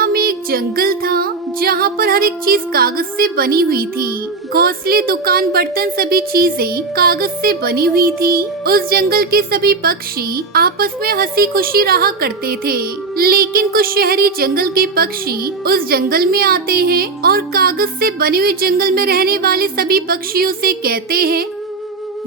दुनिया में एक जंगल था जहाँ पर हर एक चीज कागज से बनी हुई थी। घोंसले, दुकान, बर्तन, सभी चीजें कागज से बनी हुई थी। उस जंगल के सभी पक्षी आपस में हंसी खुशी रहा करते थे। लेकिन कुछ शहरी जंगल के पक्षी उस जंगल में आते हैं और कागज से बने हुए जंगल में रहने वाले सभी पक्षियों से कहते हैं,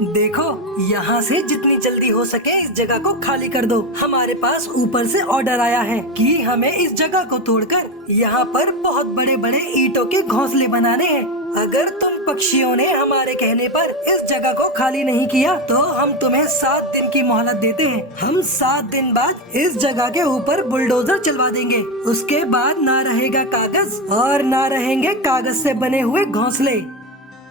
देखो, यहाँ से जितनी जल्दी हो सके इस जगह को खाली कर दो। हमारे पास ऊपर से ऑर्डर आया है कि हमें इस जगह को तोड़कर यहाँ पर बहुत बड़े बड़े ईंटों के घोंसले बनाने हैं। अगर तुम पक्षियों ने हमारे कहने पर इस जगह को खाली नहीं किया तो हम तुम्हें 7 दिन की मोहलत देते हैं। हम 7 दिन बाद इस जगह के ऊपर बुलडोजर चलवा देंगे। उसके बाद ना रहेगा कागज और ना रहेंगे कागज से बने हुए घोंसले।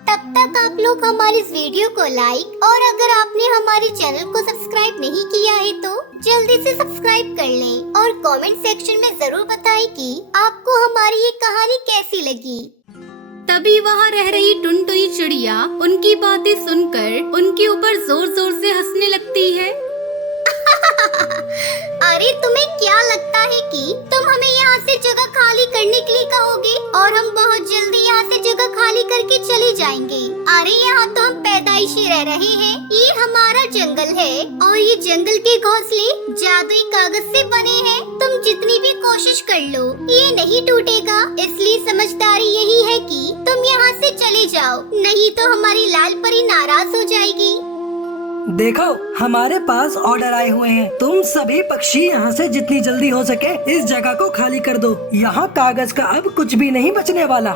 तब तक आप लोग हमारे इस वीडियो को लाइक और अगर आपने हमारे चैनल को सब्सक्राइब नहीं किया है तो जल्दी से सब्सक्राइब कर लें और कमेंट सेक्शन में जरूर बताएं कि आपको हमारी ये कहानी कैसी लगी। तभी वहाँ रह रही टुनटुनी चिड़िया उनकी बातें सुनकर उनके ऊपर जोर जोर से हंसने लगती है। अरे तुम्हें क्या लगता है कि तुम हमें यहाँ से जगह खाली करने के लिए कहोगे और हम बहुत जल्दी यहाँ से जगह खाली करके चले जाएंगे। अरे यहाँ तो हम पैदाइशी रह रहे हैं। ये हमारा जंगल है और ये जंगल के घोंसले जादुई कागज से बने हैं। तुम जितनी भी कोशिश कर लो ये नहीं टूटेगा। इसलिए समझदारी यही है कि तुम यहाँ से चले जाओ, नहीं तो हमारी लाल परी नाराज हो जाएगी। देखो, हमारे पास ऑर्डर आए हुए हैं। तुम सभी पक्षी यहाँ से जितनी जल्दी हो सके इस जगह को खाली कर दो। यहाँ कागज का अब कुछ भी नहीं बचने वाला।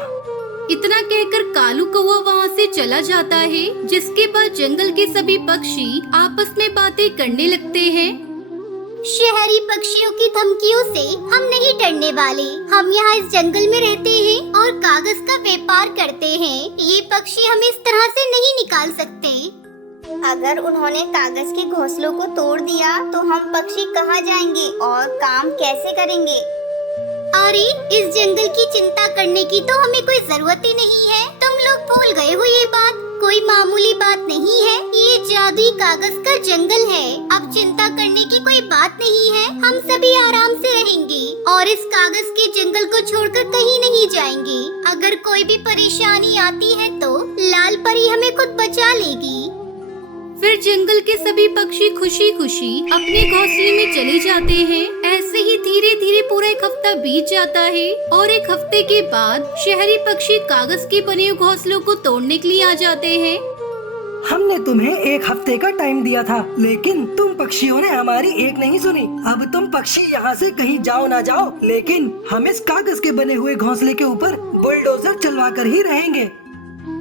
इतना कहकर कालू कौवा वहाँ से चला जाता है, जिसके बाद जंगल के सभी पक्षी आपस में बातें करने लगते हैं। शहरी पक्षियों की धमकियों से हम नहीं डरने वाले। हम यहाँ इस जंगल में रहते हैं और कागज का व्यापार करते हैं। ये पक्षी हमें इस तरह से नहीं निकाल सकते। अगर उन्होंने कागज के घोंसलों को तोड़ दिया तो हम पक्षी कहाँ जाएंगे और काम कैसे करेंगे? अरे इस जंगल की चिंता करने की तो हमें कोई जरूरत ही नहीं है। तुम लोग भूल गए हो ये बात। कोई मामूली बात नहीं है। ये जादुई कागज का जंगल है। अब चिंता करने की कोई बात नहीं है। हम सभी आराम से रहेंगे और इस कागज के जंगल को छोड़कर कहीं नहीं जाएंगे। अगर कोई भी परेशानी आती है तो लाल परी हमें खुद बचा लेगी। फिर जंगल के सभी पक्षी खुशी खुशी अपने घोंसले में चले जाते हैं। ऐसे ही धीरे धीरे पूरा एक हफ्ता बीत जाता है और एक हफ्ते के बाद शहरी पक्षी कागज के बने हुए घोंसलों को तोड़ने के लिए आ जाते हैं। हमने तुम्हें 1 हफ्ते का टाइम दिया था, लेकिन तुम पक्षियों ने हमारी एक नहीं सुनी। अब तुम पक्षी यहाँ से कहीं जाओ ना जाओ, लेकिन हम इस कागज के बने हुए घोंसले के ऊपर बुलडोजर चलवा कर ही रहेंगे।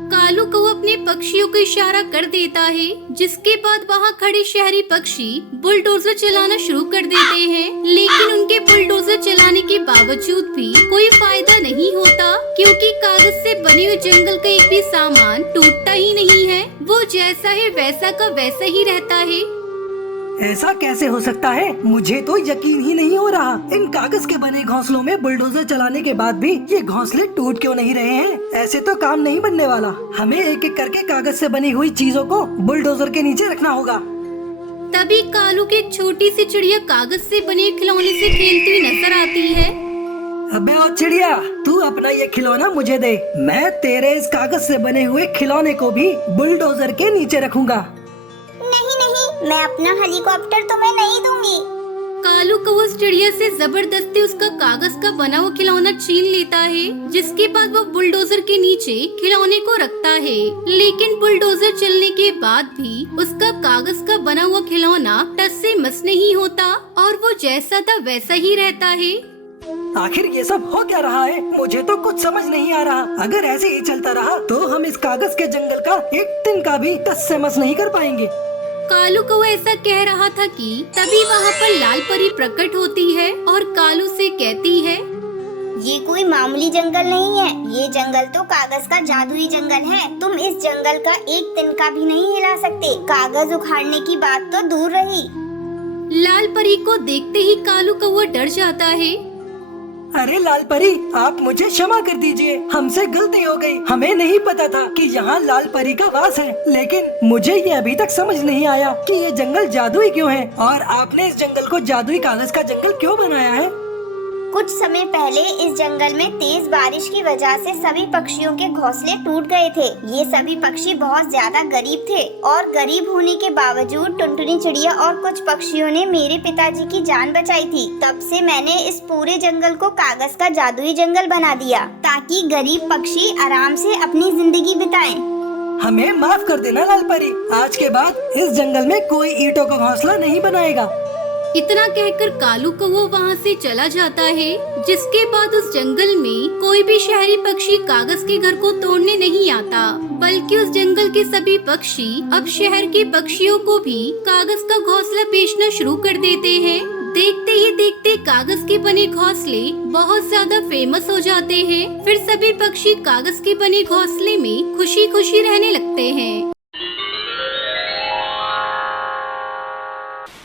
कालू को अपने पक्षियों को इशारा कर देता है, जिसके बाद वहाँ खड़े शहरी पक्षी बुलडोजर चलाना शुरू कर देते हैं। लेकिन उनके बुलडोजर चलाने के बावजूद भी कोई फायदा नहीं होता, क्योंकि कागज से बने हुए जंगल का एक भी सामान टूटता ही नहीं है। वो जैसा है वैसा का वैसा ही रहता है। ऐसा कैसे हो सकता है? मुझे तो यकीन ही नहीं हो रहा। इन कागज के बने घोंसलों में बुलडोजर चलाने के बाद भी ये घोंसले टूट क्यों नहीं रहे हैं? ऐसे तो काम नहीं बनने वाला। हमें एक एक करके कागज से बनी हुई चीजों को बुलडोजर के नीचे रखना होगा। तभी कालू की एक छोटी सी चिड़िया कागज से बने खिलौने से खेलती हुई नजर आती है। अबे ओ चिड़िया, तू अपना ये खिलौना मुझे दे। मैं तेरे इस कागज से बने हुए खिलौने को भी बुलडोजर के नीचे रखूंगा। मैं अपना हेलीकॉप्टर तुम्हें नहीं दूंगी। कालू को उस चिड़िया से जबरदस्ती उसका कागज का बना हुआ खिलौना छीन लेता है, जिसके बाद वो बुलडोजर के नीचे खिलौने को रखता है। लेकिन बुलडोजर चलने के बाद भी उसका कागज का बना हुआ खिलौना टस से मस नहीं होता और वो जैसा था वैसा ही रहता है। आखिर ये सब हो क्या रहा है? मुझे तो कुछ समझ नहीं आ रहा। अगर ऐसे ही चलता रहा तो हम इस कागज के जंगल का एक दिन का भी टस से मस नहीं कर पाएंगे। कालू को ऐसा कह रहा था कि तभी वहाँ पर लाल परी प्रकट होती है और कालू से कहती है, ये कोई मामूली जंगल नहीं है। ये जंगल तो कागज का जादुई जंगल है। तुम इस जंगल का एक दिन का भी नहीं हिला सकते। कागज उखाड़ने की बात तो दूर रही। लाल परी को देखते ही कालू कौवा डर जाता है। अरे लाल परी, आप मुझे क्षमा कर दीजिए। हमसे गलती हो गई। हमें नहीं पता था कि यहाँ लाल परी का वास है। लेकिन मुझे ये अभी तक समझ नहीं आया कि ये जंगल जादुई क्यों है और आपने इस जंगल को जादुई कागज का जंगल क्यों बनाया है। कुछ समय पहले इस जंगल में तेज बारिश की वजह से सभी पक्षियों के घोंसले टूट गए थे। ये सभी पक्षी बहुत ज्यादा गरीब थे और गरीब होने के बावजूद टुनटुनी चिड़िया और कुछ पक्षियों ने मेरे पिताजी की जान बचाई थी। तब से मैंने इस पूरे जंगल को कागज का जादुई जंगल बना दिया ताकि गरीब पक्षी आराम से अपनी जिंदगी बिताएं। हमें माफ कर देना लाल परी, आज के बाद इस जंगल में कोई ईंटों का घोंसला नहीं बनाएगा। इतना कहकर कालू कौवा वहाँ से चला जाता है, जिसके बाद उस जंगल में कोई भी शहरी पक्षी कागज के घर को तोड़ने नहीं आता, बल्कि उस जंगल के सभी पक्षी अब शहर के पक्षियों को भी कागज का घोंसला बेचना शुरू कर देते हैं। देखते ही देखते कागज के बने घोंसले बहुत ज्यादा फेमस हो जाते हैं। फिर सभी पक्षी कागज के बने घोंसले में खुशी खुशी रहने लगते हैं।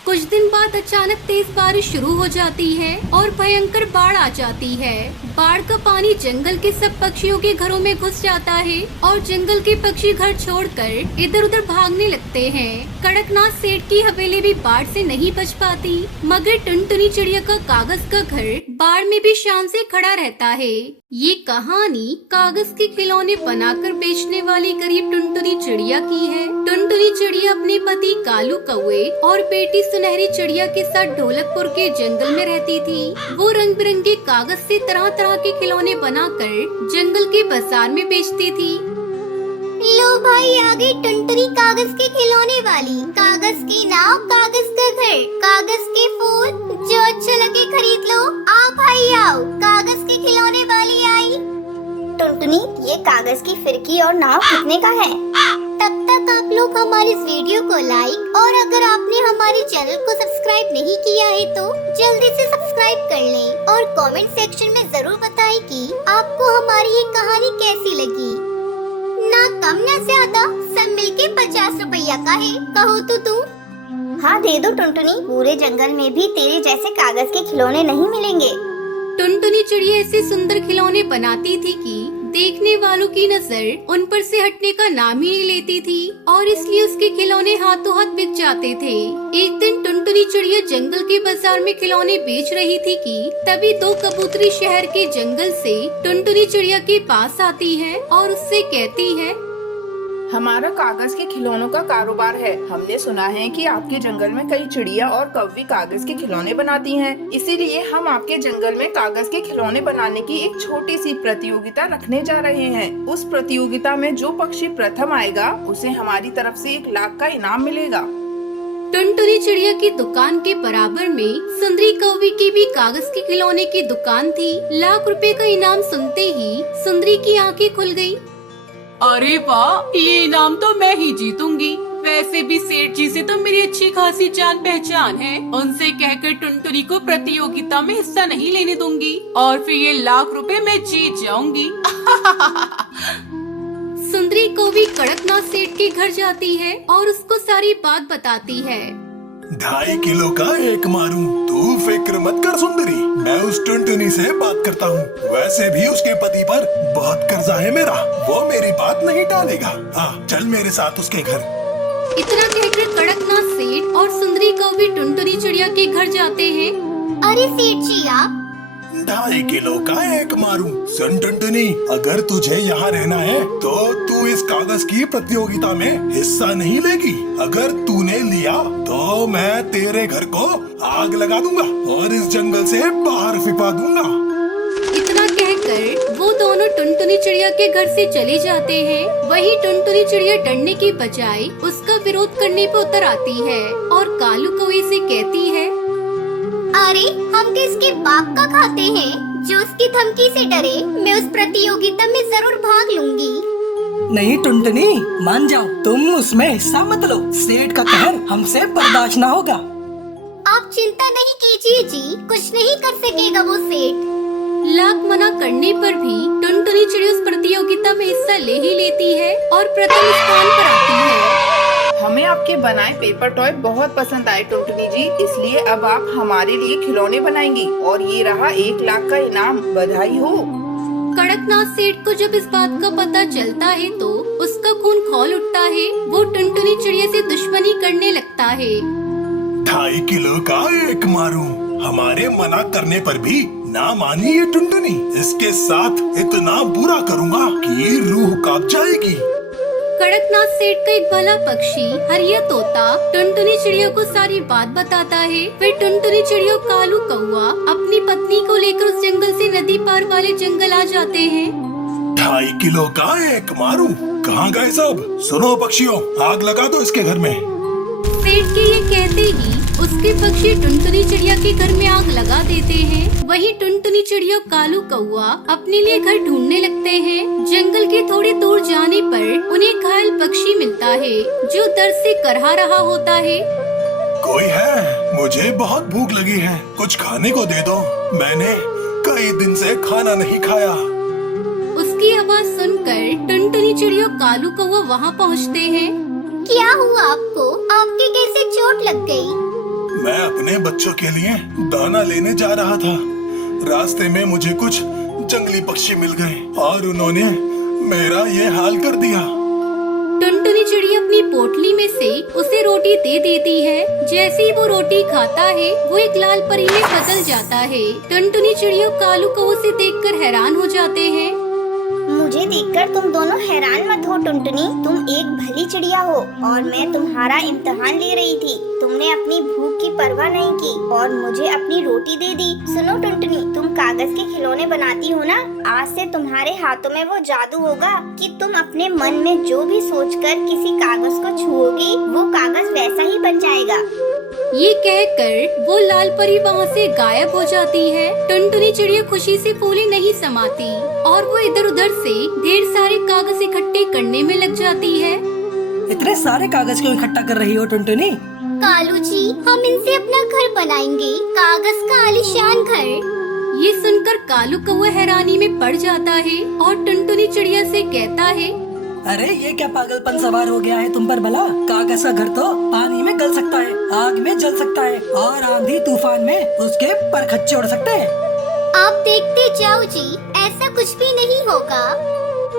कुछ दिन बाद अचानक तेज बारिश शुरू हो जाती है और भयंकर बाढ़ आ जाती है। बाढ़ का पानी जंगल के सब पक्षियों के घरों में घुस जाता है और जंगल के पक्षी घर छोड़कर इधर उधर भागने लगते हैं। कड़कनाथ सेठ की हवेली भी बाढ़ से नहीं बच पाती, मगर टुनटुनी चिड़िया का कागज का घर बाढ़ में भी शान से खड़ा रहता है। ये कहानी कागज के खिलौने बनाकर बेचने वाली गरीब टुनटुनी चिड़िया की है। टुनटुनी चिड़िया अपने पति कालू कौवे और बेटी सुनहरी चिड़िया के साथ ढोलकपुर के जंगल में रहती थी। वो रंग बिरंगे कागज से तरह तरह के खिलौने बनाकर जंगल के बाजार में बेचती थी। लो भाई, आ गई टुनटुनी कागज के खिलौने वाली। कागज की नाव, कागज का घर, कागज के फूल, जो अच्छा लगे खरीद लो। आओ भाई आओ, कागज के खिलौने वाली आई। टुनटुनी, ये कागज की फिरकी और नाव कितने का है? तब तक आप लोग हमारे इस वीडियो को लाइक और अगर आपने हमारे चैनल को सब्सक्राइब नहीं किया है तो जल्दी से सब्सक्राइब कर लें और कमेंट सेक्शन में जरूर बताएं कि आपको हमारी ये कहानी कैसी लगी। ना कम ना ज्यादा, सब मिलके 50 रुपया का है, कहो तो तुम। हाँ दे दो टुनटुनी, पूरे जंगल में भी तेरे जैसे कागज के खिलौने नहीं मिलेंगे। टुनटुनी चिड़िया ऐसे सुंदर खिलौने बनाती थी कि देखने वालों की नजर उन पर से हटने का नाम ही नहीं लेती थी और इसलिए उसके खिलौने हाथों हाथ बिक जाते थे। एक दिन टुनटुनी चिड़िया जंगल के बाजार में खिलौने बेच रही थी कि तभी दो कबूतरी शहर के जंगल से टुनटुनी चिड़िया के पास आती है और उससे कहती है, हमारा कागज के खिलौनों का कारोबार है। हमने सुना है कि आपके जंगल में कई चिड़िया और कौवी कागज के खिलौने बनाती हैं। इसीलिए हम आपके जंगल में कागज के खिलौने बनाने की एक छोटी सी प्रतियोगिता रखने जा रहे हैं। उस प्रतियोगिता में जो पक्षी प्रथम आएगा उसे हमारी तरफ से 1 लाख का इनाम मिलेगा। टुनटुनी चिड़िया की दुकान के बराबर में सुंदरी कौवी की भी कागज के खिलौने की दुकान थी। लाख रुपए का इनाम सुनते ही सुंदरी की आंखें खुल गयी। अरे वाह, ये इनाम तो मैं ही जीतूंगी। वैसे भी सेठ जी से तो मेरी अच्छी खासी जान पहचान है, उनसे कहकर टुनटुनी को प्रतियोगिता में हिस्सा नहीं लेने दूंगी और फिर ये 1 लाख रुपए मैं जीत जाऊंगी। सुंदरी कौवी कड़कनाथ सेठ के घर जाती है और उसको सारी बात बताती है। 2.5 किलो का एक मारूं, तू फिक्र मत कर सुंदरी, मैं उस टुनटुनी से बात करता हूँ। वैसे भी उसके पति पर बहुत कर्जा है मेरा, वो मेरी बात नहीं टालेगा। हाँ चल मेरे साथ उसके घर। इतना कहकर कड़कनाथ सेठ और सुंदरी कौवी टुनटुनी चिड़िया के घर जाते हैं। अरे सेठ जी आप 2.5 किलो का एक मारूं। सुन टुनटुनी, अगर तुझे यहाँ रहना है तो तू इस कागज की प्रतियोगिता में हिस्सा नहीं लेगी। अगर तूने लिया तो मैं तेरे घर को आग लगा दूंगा और इस जंगल से बाहर फिपा दूंगा। इतना कहकर वो दोनों टुनटुनी चिड़िया के घर से चले जाते हैं। वही टुनटुनी चिड़िया डरने की बजाय उसका विरोध करने पे उतर आती है और कालू कौवे से कहती है, अरे हम किसके बाप का खाते हैं, जो उसकी धमकी से डरे। मैं उस प्रतियोगिता में जरूर भाग लूंगी। नहीं टुनटुनी, मान जाओ, तुम उसमें हिस्सा मत लो। सेठ का कहर हमसे बर्दाश्त न होगा। आप चिंता नहीं कीजिए जी, कुछ नहीं कर सकेगा वो सेठ। लाख मना करने पर भी टुनटुनी चिड़िया उस प्रतियोगिता में हिस्सा ले ही लेती है और प्रथम स्थान पर आती है। हमें आपके बनाए पेपर टॉय बहुत पसंद आए टुनटुनी जी, इसलिए अब आप हमारे लिए खिलौने बनाएंगी और ये रहा 1 लाख का इनाम। बधाई हो। कड़कनाथ सेठ को जब इस बात का पता चलता है तो उसका खून खौल उठता है। वो टुनटुनी चिड़िया से दुश्मनी करने लगता है। 2.5 किलो का एक मारूं, हमारे मना करने पर भी ना मानी ये टुनटुनी, इसके साथ इतना बुरा करूँगा कि रूह कांप जाएगी। कड़कनाथ सेठ का एक भला पक्षी हरिया तोता टुनटुनी चिड़िया को सारी बात बताता है। फिर टुनटुनी चिड़िया कालू कौआ अपनी पत्नी को लेकर उस जंगल से नदी पार वाले जंगल आ जाते हैं। 2.5 किलो का एक मारू, कहाँ गए सब? सुनो पक्षियों, आग लगा दो इसके घर में। सेठ के ये कहते ही उसके पक्षी टुनटुनी चिड़िया के घर में आग लगा देते हैं। वहीं टुनटुनी चिड़िया कालू कौआ अपने लिए घर ढूंढने लगते हैं। जंगल के थोड़ी दूर जाने पर उन्हें घायल पक्षी मिलता है जो दर्द से करहा रहा होता है। कोई है? मुझे बहुत भूख लगी है, कुछ खाने को दे दो। मैंने कई दिन से खाना नहीं खाया। उसकी आवाज सुनकर टुनटुनी चिड़िया कालू कौआ वहाँ पहुँचते हैं। क्या हुआ आपको? आपके कैसे चोट लग गई? मैं अपने बच्चों के लिए दाना लेने जा रहा था। रास्ते में मुझे कुछ जंगली पक्षी मिल गए और उन्होंने मेरा ये हाल कर दिया। टुनटुनी चिड़िया अपनी पोटली में से उसे रोटी दे देती है। जैसे ही वो रोटी खाता है वो एक लाल परी में बदल जाता है। टुनटुनी चिड़िया कालू कौवे से देखकर हैरान हो जाते हैं। मुझे देखकर तुम दोनों हैरान मत हो टुनटुनी, तुम एक भली चिड़िया हो और मैं तुम्हारा इम्तिहान ले रही थी। तुमने अपनी भूख की परवाह नहीं की और मुझे अपनी रोटी दे दी। सुनो टुनटुनी, तुम कागज के खिलौने बनाती हो ना? आज से तुम्हारे हाथों में वो जादू होगा कि तुम अपने मन में जो भी सोचकर किसी कागज को छुओगी वो कागज वैसा ही बन जाएगा। ये कहकर वो लाल परी वहाँ से गायब हो जाती है। टुनटुनी चिड़िया खुशी से फूली नहीं समाती और वो इधर उधर से ढेर सारे कागज इकट्ठे करने में लग जाती है। इतने सारे कागज क्यों इकट्ठा कर रही हो टुनटुनी? कालू जी, हम इनसे अपना घर बनाएंगे, कागज का आलीशान घर। ये सुनकर कालू कौवा हैरानी में पड़ जाता है और टुनटुनी चिड़िया से कहता है, अरे ये क्या पागलपन सवार हो गया है तुम पर भला? कागज का घर तो पानी में गल सकता है, आग में जल सकता है और आंधी तूफान में उसके परखच्चे उड़ सकते हैं। आप देखते जाओ जी, ऐसा कुछ भी नहीं होगा।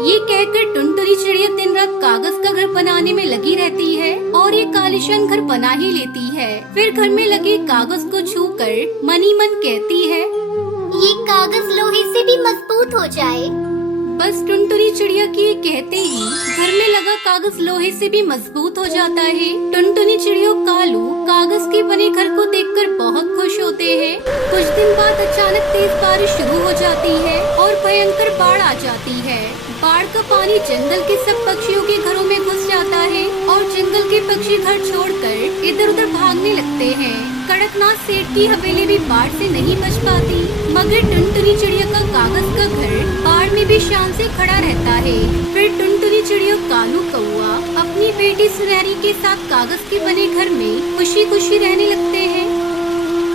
ये कहकर टुनटुनी चिड़िया दिन रात कागज का घर बनाने में लगी रहती है और एक आलीशान घर बना ही लेती है। फिर घर में लगे कागज को छूकर मनी मन कहती है, ये कागज लोहे से भी मजबूत हो जाए। बस टुनटुनी चिड़िया की ये कहते ही घर में लगा कागज लोहे से भी मजबूत हो जाता है। टुनटुनी चिड़िया और कालू कागज के बने घर को देखकर बहुत खुश होते हैं। कुछ दिन बाद अचानक तेज बारिश शुरू हो जाती है और भयंकर बाढ़ आ जाती है। बाढ़ का पानी जंगल के सब पक्षियों के घरों में घुस जाता है और जंगल के पक्षी घर छोड़कर इधर उधर भागने लगते हैं। कड़कनाथ सेठ की हवेली भी बाढ़ से नहीं बच पाती, मगर टुनटुनी चिड़िया का कागज का घर बाढ़ में भी शान से खड़ा रहता है। फिर टुनटुनी चिड़िया कालू कौआ अपनी बेटी सुनहरी के साथ कागज के बने घर में खुशी खुशी रहने लगते हैं।